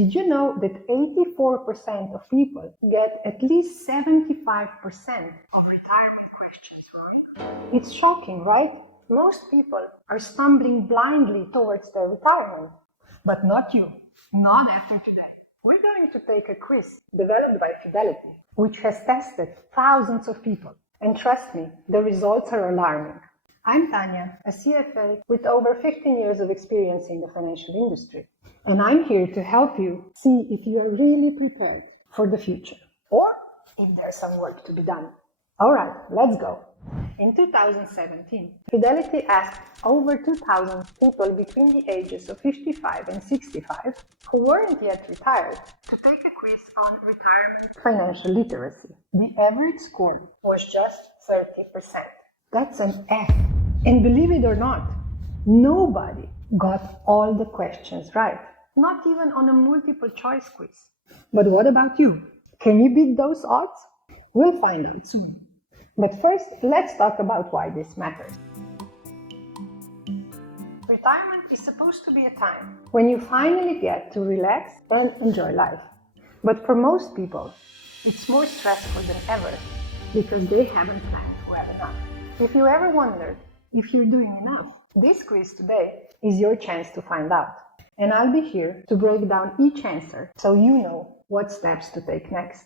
Did you know that 84% of people get at least 75% of retirement questions wrong? It's shocking, right? Most people are stumbling blindly towards their retirement. But not you. Not after today. We're going to take a quiz developed by Fidelity, which has tested thousands of people. And trust me, the results are alarming. I'm Tanya, a CFA with over 15 years of experience in the financial industry. And I'm here to help you see if you are really prepared for the future, or if there's some work to be done. All right, let's go. In 2017, Fidelity asked over 2,000 people between the ages of 55 and 65 who weren't yet retired to take a quiz on retirement financial literacy. The average score was just 30%. That's an F. And believe it or not, nobody got all the questions right. Not even on a multiple choice quiz. But what about you? Can you beat those odds? We'll find out soon. But first, let's talk about why this matters. Retirement is supposed to be a time when you finally get to relax and enjoy life. But for most people, it's more stressful than ever because they haven't planned well enough. If you ever wondered if you're doing enough, this quiz today is your chance to find out. And I'll be here to break down each answer so you know what steps to take next.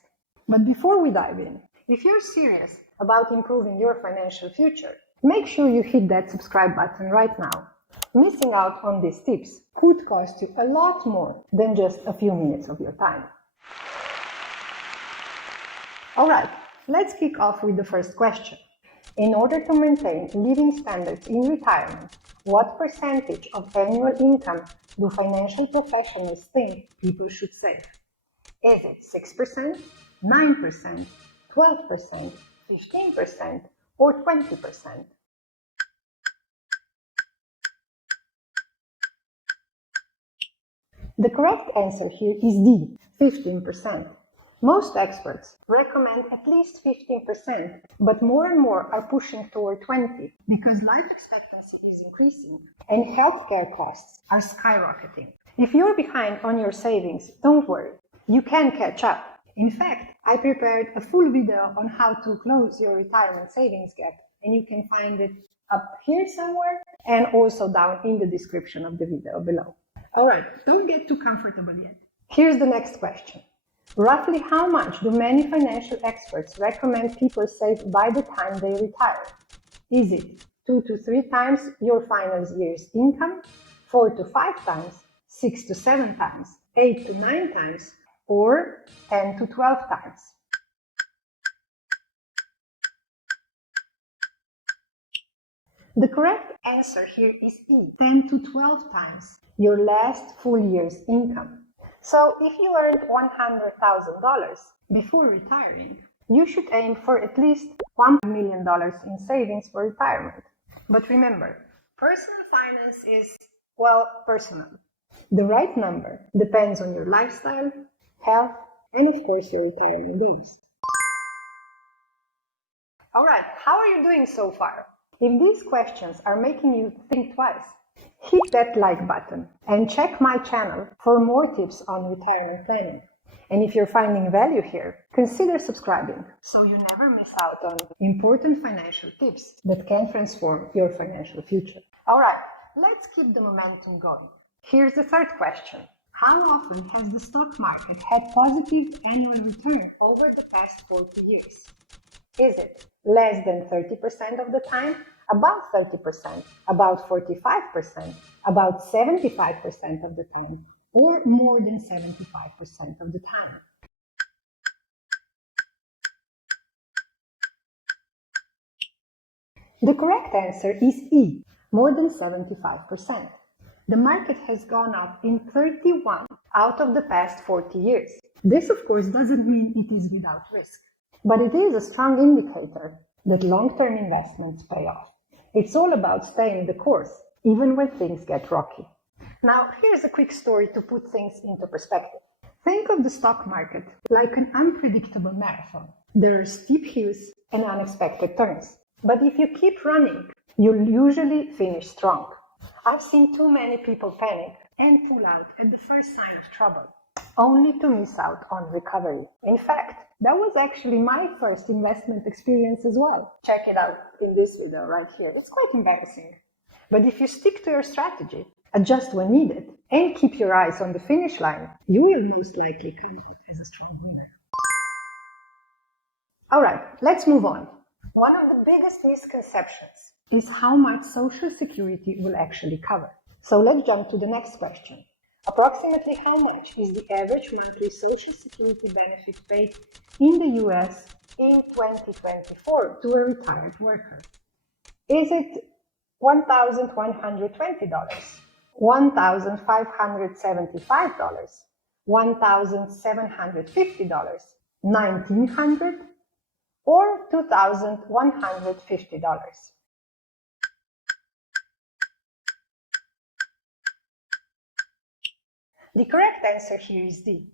But before we dive in, if you're serious about improving your financial future, make sure you hit that subscribe button right now. Missing out on these tips could cost you a lot more than just a few minutes of your time. Alright, let's kick off with the first question. In order to maintain living standards in retirement, what percentage of annual income do financial professionals think people should save? Is it 6%, 9%, 12%, 15%, or 20%? The correct answer here is D, 15%. Most experts recommend at least 15%, but more and more are pushing toward 20% because life expectancy is increasing and healthcare costs are skyrocketing. If you're behind on your savings, don't worry, you can catch up. In fact, I prepared a full video on how to close your retirement savings gap, and you can find it up here somewhere and also down in the description of the video below. Alright, don't get too comfortable yet. Here's the next question. Roughly how much do many financial experts recommend people save by the time they retire? Is it 2 to 3 times your final year's income, 4 to 5 times, 6 to 7 times, 8 to 9 times, or 10 to 12 times? The correct answer here is E, 10 to 12 times your last full year's income. So if you earned $100,000 before retiring, you should aim for at least $1 million in savings for retirement. But remember, personal finance is, well, personal. The right number depends on your lifestyle, health, and of course your retirement goals. Alright, how are you doing so far? If these questions are making you think twice, hit that like button and check my channel for more tips on retirement planning. And if you're finding value here, consider subscribing so you never miss out on important financial tips that can transform your financial future. Alright, let's keep the momentum going. Here's the third question. How often has the stock market had positive annual return over the past 40 years? Is it less than 30% of the time, about 30%, about 45%, about 75% of the time, or more than 75% of the time? The correct answer is E, more than 75%. The market has gone up in 31 out of the past 40 years. This, of course, doesn't mean it is without risk, but it is a strong indicator that long-term investments pay off. It's all about staying the course, even when things get rocky. Now, here's a quick story to put things into perspective. Think of the stock market like an unpredictable marathon. There are steep hills and unexpected turns. But if you keep running, you'll usually finish strong. I've seen too many people panic and pull out at the first sign of trouble. only to miss out on recovery. In fact, that was actually my first investment experience as well. Check it out in this video right here. It's quite embarrassing. But if you stick to your strategy, adjust when needed, and keep your eyes on the finish line, you will most likely come out as a strong winner. Alright, let's move on. One of the biggest misconceptions is how much Social Security will actually cover. So let's jump to the next question. Approximately how much is the average monthly Social Security benefit paid in the US in 2024 to a retired worker? Is it $1,120, $1,575, $1,750, $1,900, or $2,150? The correct answer here is D,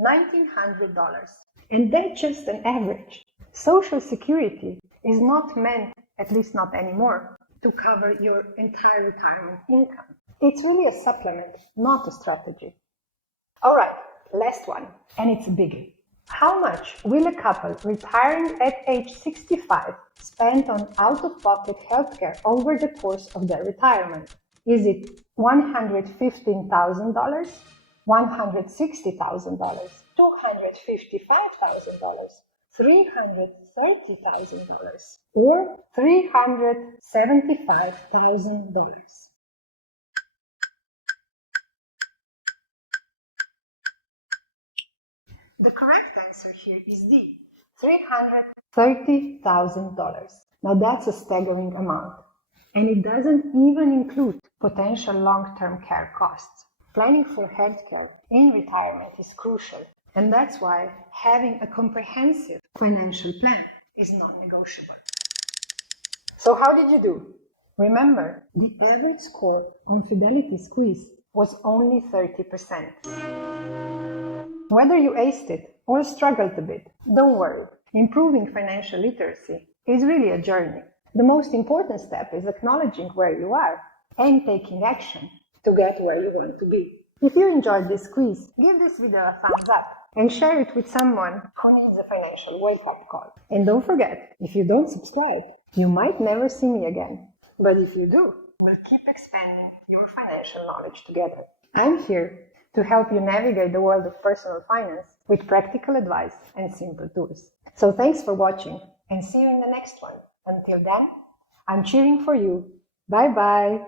$1,900. And that's just an average. Social Security is not meant, at least not anymore, to cover your entire retirement income. It's really a supplement, not a strategy. Alright, last one, and it's a biggie. How much will a couple retiring at age 65 spend on out-of-pocket healthcare over the course of their retirement? Is it $115,000, $160,000, $255,000, $330,000, or $375,000? The correct answer here is D, $330,000. Now that's a staggering amount, and it doesn't even include potential long-term care costs. Planning for healthcare in retirement is crucial, and that's why having a comprehensive financial plan is non-negotiable. So how did you do? Remember, the average score on Fidelity's quiz was only 30%. Whether you aced it or struggled a bit, don't worry. Improving financial literacy is really a journey. The most important step is acknowledging where you are and taking action to get where you want to be. If you enjoyed this quiz, give this video a thumbs up and share it with someone who needs a financial wake-up call. And don't forget, if you don't subscribe, you might never see me again. But if you do, we'll keep expanding your financial knowledge together. I'm here to help you navigate the world of personal finance with practical advice and simple tools. So thanks for watching, and see you in the next one. Until then, I'm cheering for you. Bye bye.